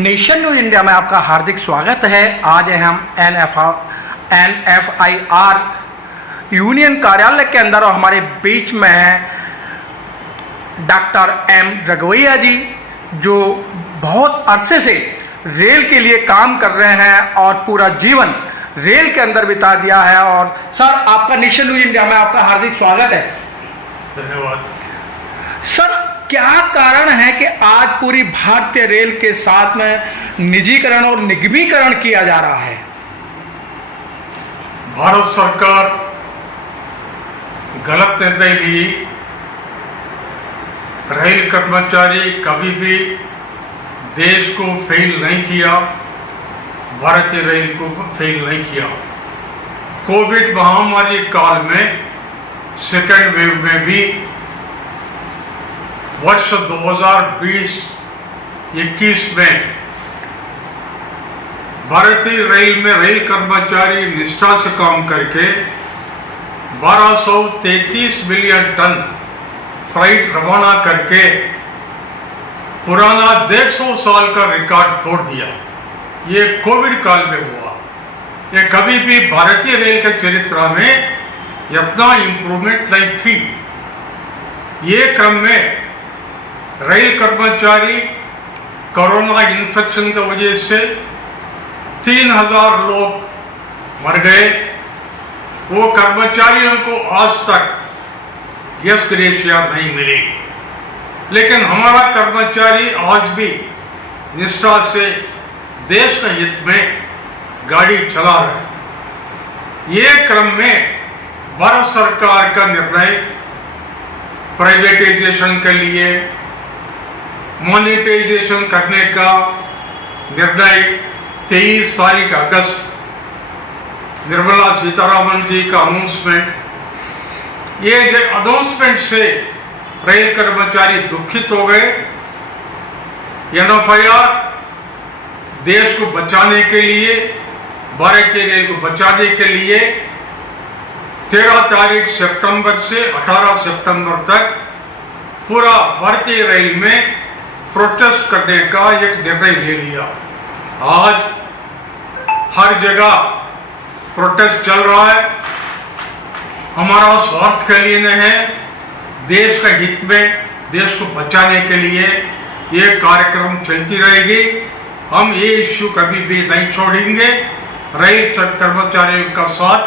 Nation news India में आपका हार्दिक स्वागत है। आज हम NFIR यूनियन कार्यालय के अंदर और हमारे बीच में है डॉक्टर M रघुवैया जी, जो बहुत अरसे से रेल के लिए काम कर रहे हैं और पूरा जीवन रेल के अंदर बिता दिया है। और सर, आपका नेशन न्यूज इंडिया में आपका हार्दिक स्वागत है। धन्यवाद सर, क्या कारण है कि आज पूरी भारतीय रेल के साथ में निजीकरण और निगमीकरण किया जा रहा है? भारत सरकार गलत निर्णय ली। रेल कर्मचारी कभी भी देश को फेल नहीं किया, भारतीय रेल को फेल नहीं किया। कोविड महामारी काल में सेकेंड वेव में भी वर्ष 2020-21 में भारतीय रेल में रेल कर्मचारी निष्ठा से काम करके 1233 मिलियन टन फ्राइट रवाना करके पुराना 150 साल का रिकॉर्ड तोड़ दिया। ये कोविड काल में हुआ। ये कभी भी भारतीय रेल के चरित्र में इतना इंप्रूवमेंट नहीं थी। ये क्रम में रेल कर्मचारी कोरोना इन्फेक्शन की वजह से 3000 लोग मर गए। वो कर्मचारियों को आज तक यश ग्रेशिया नहीं मिली, लेकिन हमारा कर्मचारी आज भी निष्ठा से देश के हित में गाड़ी चला रहा है। ये क्रम में भारत सरकार का निर्णय प्राइवेटाइजेशन के लिए मोनेटाइजेशन करने का निर्णय 23 तारीख अगस्त निर्मला सीतारामन जी का अनाउंसमेंट, ये अनाउंसमेंट से रेल कर्मचारी दुखित हो गए। NFIR देश को बचाने के लिए, भारतीय रेल को बचाने के लिए 13 तारीख सितंबर से 18 सितंबर तक पूरा भारतीय रेल में प्रोटेस्ट करने का एक निर्णय ले लिया। आज हर जगह प्रोटेस्ट चल रहा है। हमारा स्वार्थ के लिए नहीं है, देश के हित में, देश को बचाने के लिए ये कार्यक्रम चलती रहेगी। हम ये इश्यू कभी भी नहीं छोड़ेंगे। रेल कर्मचारियों का साथ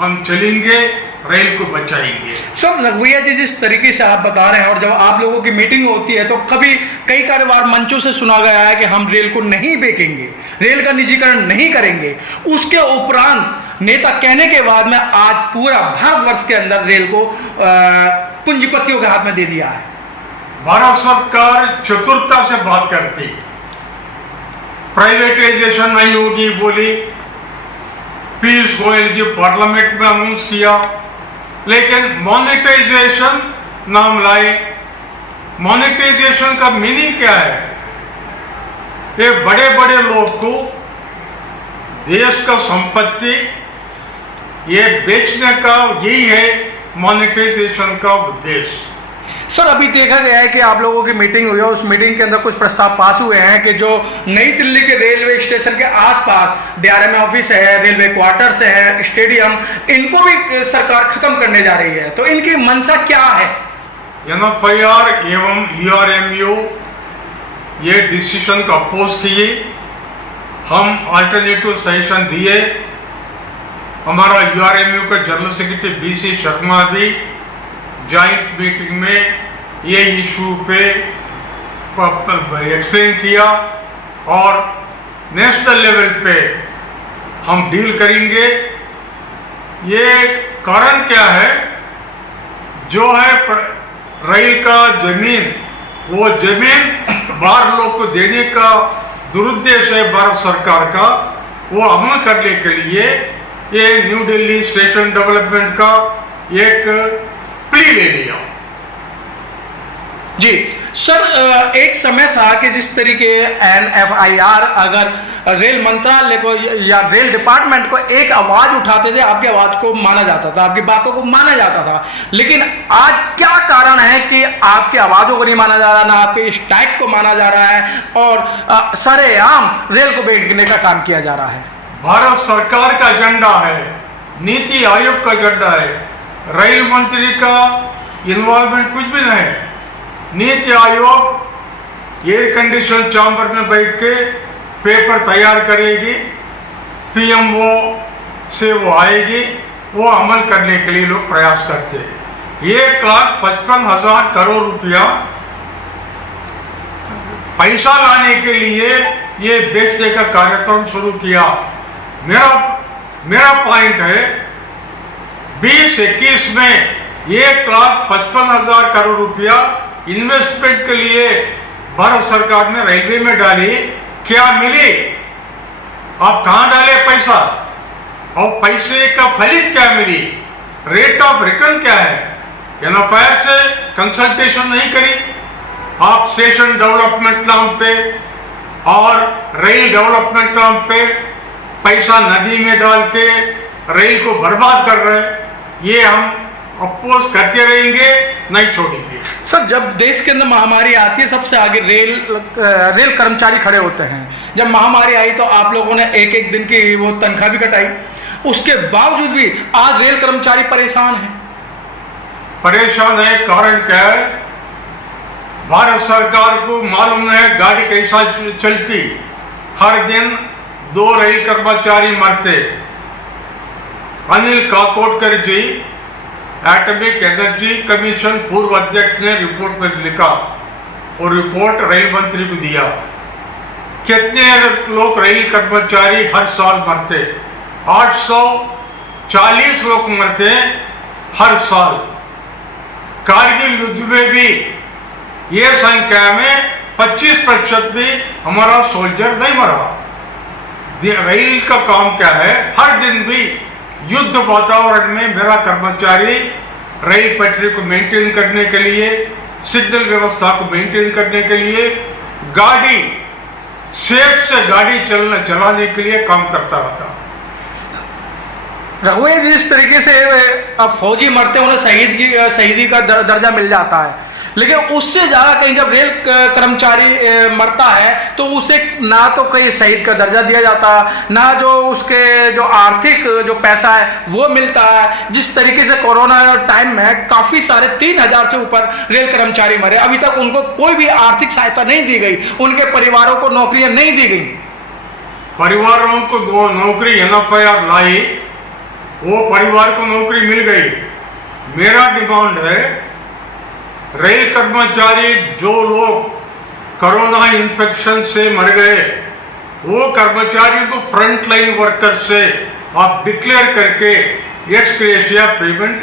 हम चलेंगे, रेल को बचाएंगे। सर रघुवैया जी, जिस तरीके से आप बता रहे हैं और जब आप लोगों की मीटिंग होती है तो कई बार मंचों से सुना गया है कि हम रेल को नहीं बेचेंगे, रेल का निजीकरण नहीं करेंगे। उसके उपरांत नेता कहने के बाद में आज पूरा भारतवर्ष के अंदर रेल को पूंजीपतियों के हाथ में दे दिया है। भारत सरकार चतुरता से बात करती, प्राइवेटाइजेशन नहीं होगी बोली। पीयूष गोयल जी पार्लियामेंट में अनाउंस किया, लेकिन मोनेटाइजेशन नाम लाए। मोनेटाइजेशन का मीनिंग क्या है? ये बड़े बड़े लोग को देश का संपत्ति ये बेचने का, यही है मोनेटाइजेशन का उद्देश्य। सर, अभी देखा गया है कि आप लोगों की मीटिंग हुई है, उस मीटिंग के अंदर कुछ प्रस्ताव पास हुए हैं कि जो नई दिल्ली के रेलवे स्टेशन के आसपास DRM ऑफिस है, रेलवे क्वार्टर्स है, स्टेडियम, इनको भी सरकार खत्म करने जा रही है। तो इनकी मंशा क्या है? NFIR एवं URMU ये डिसीजन को अपोज किए। हम अल्टरनेटिव सजेशन दिए। हमारा URMU का जनरल सेक्रेटरी BC शर्मा भी जॉइंट मीटिंग में ये इशू पे एक्सप्लेन किया और नेशनल लेवल पे हम डील करेंगे। ये कारण क्या है? जो है रेल का जमीन, वो जमीन बाहर लोग को देने का दुरुद्देश्य है भारत सरकार का। वो अमल करने के लिए ये न्यू दिल्ली स्टेशन डेवलपमेंट का एक प्ली ले लिया। जी सर, एक समय था कि जिस तरीके NFIR अगर रेल मंत्रालय को या रेल डिपार्टमेंट को एक आवाज उठाते थे, आपकी आवाज को माना जाता था, आपकी बातों को माना जाता था। लेकिन आज क्या कारण है कि आपकी आवाजों को नहीं माना जा रहा, ना आपके स्ट्राइक को माना जा रहा है और सरेआम रेल को बेचने का काम किया जा रहा है? भारत सरकार का एजेंडा है, नीति आयोग का एजेंडा है, रेल मंत्री का इन्वॉल्वमेंट कुछ भी नहीं। NITI Aayog air condition chamber में बैठ के पेपर तैयार करेगी, PMO से वो आएगी, वो अमल करने के लिए लोग प्रयास करते हैं। 1,55,000 करोड़ रुपया पैसा लाने के लिए ये बेचने का कार्यक्रम शुरू किया। मेरा पॉइंट है 2021 में 1,55,000 करोड़ रुपया इन्वेस्टमेंट के लिए भारत सरकार ने रेलवे में डाली, क्या मिली? आप कहां डाले पैसा और पैसे का फलित क्या मिली? रेट ऑफ रिटर्न क्या है? NFIR से कंसल्टेशन नहीं करी। आप स्टेशन डेवलपमेंट नाम पे और रेल डेवलपमेंट नाम पे पैसा नदी में डाल के रेल को बर्बाद कर रहे हैं। ये हम अपोज करते रहेंगे, नहीं छोड़ेंगे। सर, जब देश के अंदर महामारी आती है सबसे आगे रेल कर्मचारी खड़े होते हैं। जब महामारी आई तो आप लोगों ने एक एक दिन की वो तनख्वाह भी कटाई, उसके बावजूद भी आज रेल कर्मचारी परेशान है। परेशान है, कारण क्या है? भारत सरकार को मालूम है गाड़ी कैसा चलती। हर दिन 2 रेल कर्मचारी मरते। अनिल काकोडकर जी, एटॉमिक एनर्जी कमीशन पूर्व अध्यक्ष ने रिपोर्ट में लिखा और रिपोर्ट रेल मंत्री को दिया। कितने लोग रेल कर्मचारी हर साल मरते? 840 लोग मरते हर साल। कारगिल युद्ध में भी ये संख्या में 25% भी हमारा सोल्जर नहीं मरा। रेल का काम क्या है? हर दिन भी युद्ध वातावरण में मेरा कर्मचारी रेल पटरी को मेंटेन करने के लिए, सिग्नल व्यवस्था को मेंटेन करने के लिए, गाड़ी सेफ से गाड़ी चलाने के लिए काम करता रहता। रघुवीर, जिस तरीके से अब फौजी मरते हैं उन्हें शहीदी का दर्जा मिल जाता है, लेकिन उससे ज्यादा कहीं जब रेल कर्मचारी मरता है तो उसे ना तो कहीं शहीद का दर्जा दिया जाता, ना जो उसके जो आर्थिक जो पैसा है वो मिलता है। जिस तरीके से कोरोना टाइम में काफी सारे 3,000 से ऊपर रेल कर्मचारी मरे, अभी तक उनको कोई भी आर्थिक सहायता नहीं दी गई, उनके परिवारों को नौकरियां नहीं दी गई। परिवारों को नौकरी NFIR लाई, वो परिवार को नौकरी मिल गई। मेरा डिमांड है रेल कर्मचारी जो लोग कोरोना इन्फेक्शन से मर गए, वो कर्मचारियों को फ्रंट लाइन वर्कर से आप डिक्लेयर करके एक्स ग्रेशिया पेमेंट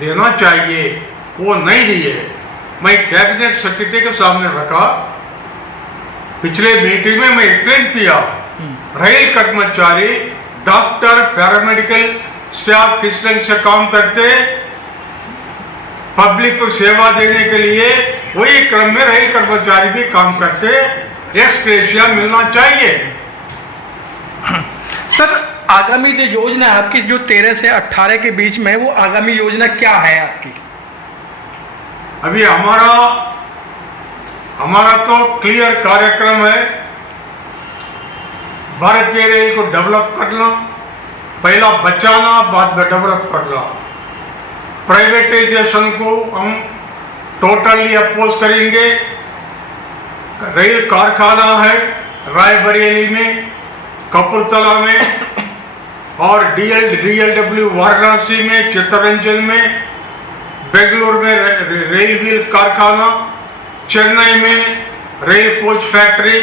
देना चाहिए। वो नहीं दिए। मैं कैबिनेट सेक्रेटरी के सामने रखा, पिछले मीटिंग में मैं एक्सप्लेन किया। रेल कर्मचारी, डॉक्टर, पैरामेडिकल स्टाफ किस ढंग से काम करते, पब्लिक को सेवा देने के लिए, वही क्रम में रेल कर्मचारी भी काम करते। एक्स ग्रेशिया मिलना चाहिए। सर, आगामी जो योजना है आपकी, जो 13 से 18 के बीच में, वो आगामी योजना क्या है आपकी? अभी हमारा तो क्लियर कार्यक्रम है। भारतीय रेल को डेवलप करना, पहला बचाना, बाद में डेवलप करना। प्राइवेटाइजेशन को हम टोटली अपोज करेंगे। रेल कारखाना है रायबरेली में, कपूरथला में और DLW वाराणसी में, चित्तरंजन में, बेंगलुरु में रेल व्हील कारखाना, चेन्नई में रेल कोच फैक्ट्री,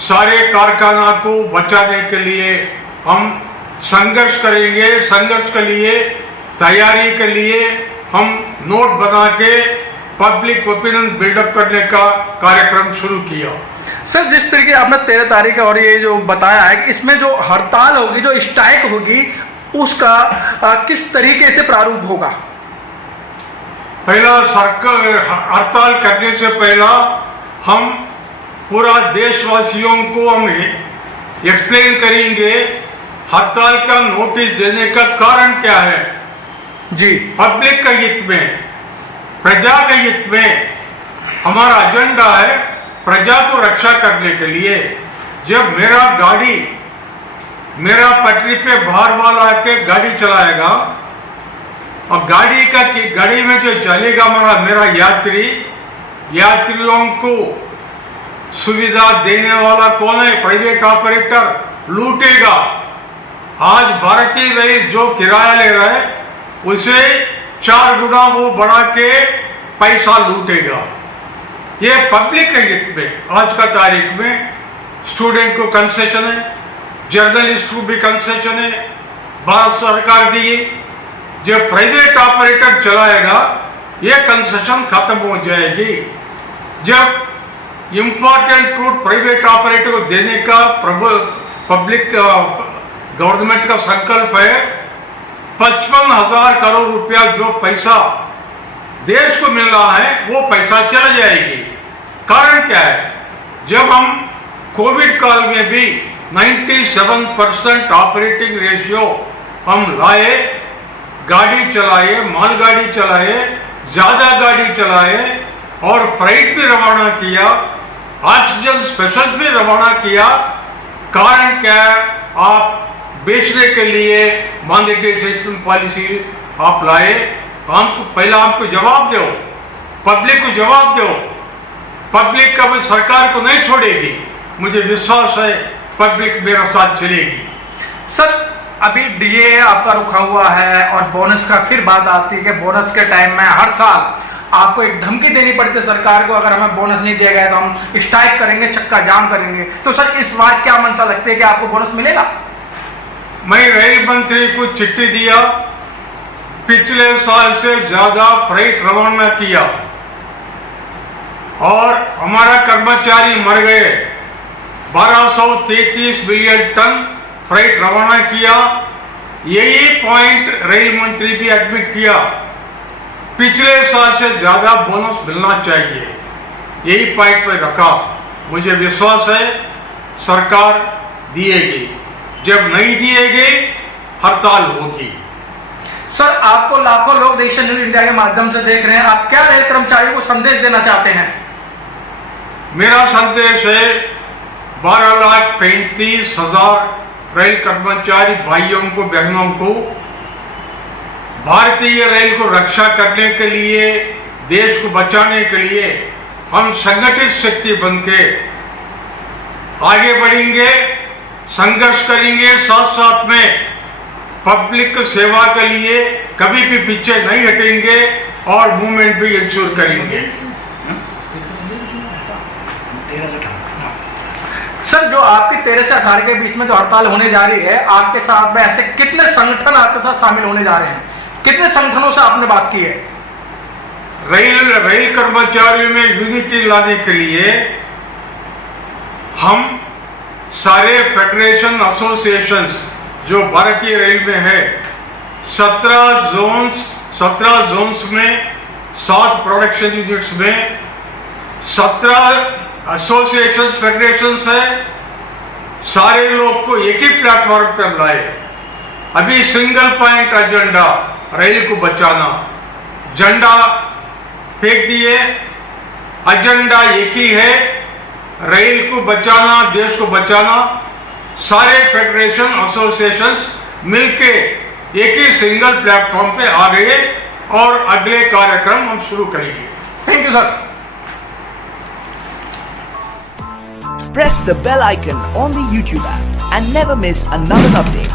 सारे कारखाना को बचाने के लिए हम संघर्ष करेंगे। संघर्ष के लिए, तैयारी के लिए हम नोट बना के पब्लिक ओपिनियन बिल्डअप करने का कार्यक्रम शुरू किया। सर, जिस तरीके आपने 13 तारीख और ये जो बताया है कि इसमें जो हड़ताल होगी, जो स्ट्राइक होगी, उसका किस तरीके से प्रारूप होगा? पहला सरकार हड़ताल करने से पहला हम पूरा देशवासियों को हम एक्सप्लेन करेंगे हड़ताल का नोटिस देने का कारण क्या है। जी, पब्लिक का हित में, प्रजा के हित में हमारा एजेंडा है प्रजा को रक्षा करने के लिए। जब मेरा पटरी पे बाहर वाला आके गाड़ी चलाएगा और गाड़ी में जो चलेगा मेरा यात्रियों को सुविधा देने वाला कौन है? प्राइवेट ऑपरेटर लूटेगा। आज भारतीय रेल जो किराया ले रहा है उसे 4 गुना वो बढ़ा के पैसा लूटेगा। ये पब्लिक के हित में आज का तारीख में स्टूडेंट को कंसेशन है, जर्नलिस्ट को भी कंसेशन है, भारत सरकार दी। जब प्राइवेट ऑपरेटर चलाएगा ये कंसेशन खत्म हो जाएगी। जब इंपॉर्टेंट रूट प्राइवेट ऑपरेटर को देने का पब्लिक गवर्नमेंट का संकल्प है, 55,000 करोड़ रुपया जो पैसा देश को मिल रहा है वो पैसा चला जाएगी। कारण क्या है? जब हम कोविड काल में भी 97% ऑपरेटिंग रेशियो हम लाए, गाड़ी चलाए, मालगाड़ी चलाए, ज्यादा गाड़ी चलाए और फ्राइट भी रवाना किया, ऑक्सीजन स्पेशल्स भी रवाना किया। कारण क्या है? आप बेचने के लिए मॉनेटाइजेशन पॉलिसी आप लाए। हमको जवाब दो, पब्लिक को जवाब दो। पब्लिक कभी सरकार को नहीं छोड़ेगी, मुझे विश्वास है पब्लिक मेरे साथ चलेगी। सर अभी डीए आपका रुका हुआ है और बोनस का फिर बात आती है कि बोनस के टाइम में हर साल आपको एक धमकी देनी पड़ती है सरकार को, अगर हमें बोनस नहीं दिया गया तो हम स्ट्राइक करेंगे, चक्का जाम करेंगे। तो सर इस बार क्या मंशा लगती है कि आपको बोनस मिलेगा? मैं रेल मंत्री को चिट्ठी दिया, पिछले साल से ज्यादा फ्राइट रवाना किया और हमारा कर्मचारी मर गए। 1233 मिलियन टन फ्राइट रवाना किया। यही पॉइंट रेल मंत्री भी एडमिट किया, पिछले साल से ज्यादा बोनस मिलना चाहिए। यही पॉइंट पर रखा। मुझे विश्वास है सरकार दिएगी, जब नहीं दिएगी हड़ताल होगी। सर आपको लाखों लोग नेशन न्यूज इंडिया के माध्यम से देख रहे हैं, आप क्या रेल कर्मचारियों को संदेश देना चाहते हैं? मेरा संदेश है 12,35,000 रेल कर्मचारी भाइयों को, बहनों को भारतीय रेल को रक्षा करने के लिए, देश को बचाने के लिए हम संगठित शक्ति बनके आगे बढ़ेंगे, संघर्ष करेंगे। साथ साथ में पब्लिक सेवा के लिए कभी भी पीछे नहीं हटेंगे और मूवमेंट भी इंश्योर करेंगे। सर जो आपकी 13 से 18 के बीच में जो हड़ताल होने जा रही है, आपके साथ में ऐसे कितने संगठन आपके साथ शामिल होने जा रहे हैं? कितने संगठनों से आपने बात की है? रेल कर्मचारियों में यूनिटी लाने के लिए हम सारे फेडरेशन एसोसिएशंस जो भारतीय रेल में है, 17 जोन्स में 7 प्रोडक्शन यूनिट्स में 17 एसोसिएशन फेडरेशंस है, सारे लोग को एक ही प्लेटफॉर्म पर लाए। अभी सिंगल पॉइंट एजेंडा रेल को बचाना, झंडा फेंक दिए, एजेंडा एक ही है, रेल को बचाना, देश को बचाना। सारे फेडरेशन एसोसिएशंस मिलके एक ही सिंगल प्लेटफॉर्म पे आ गए और अगले कार्यक्रम हम शुरू करेंगे। Thank you sir. Press the bell icon on the YouTube app and never miss another update.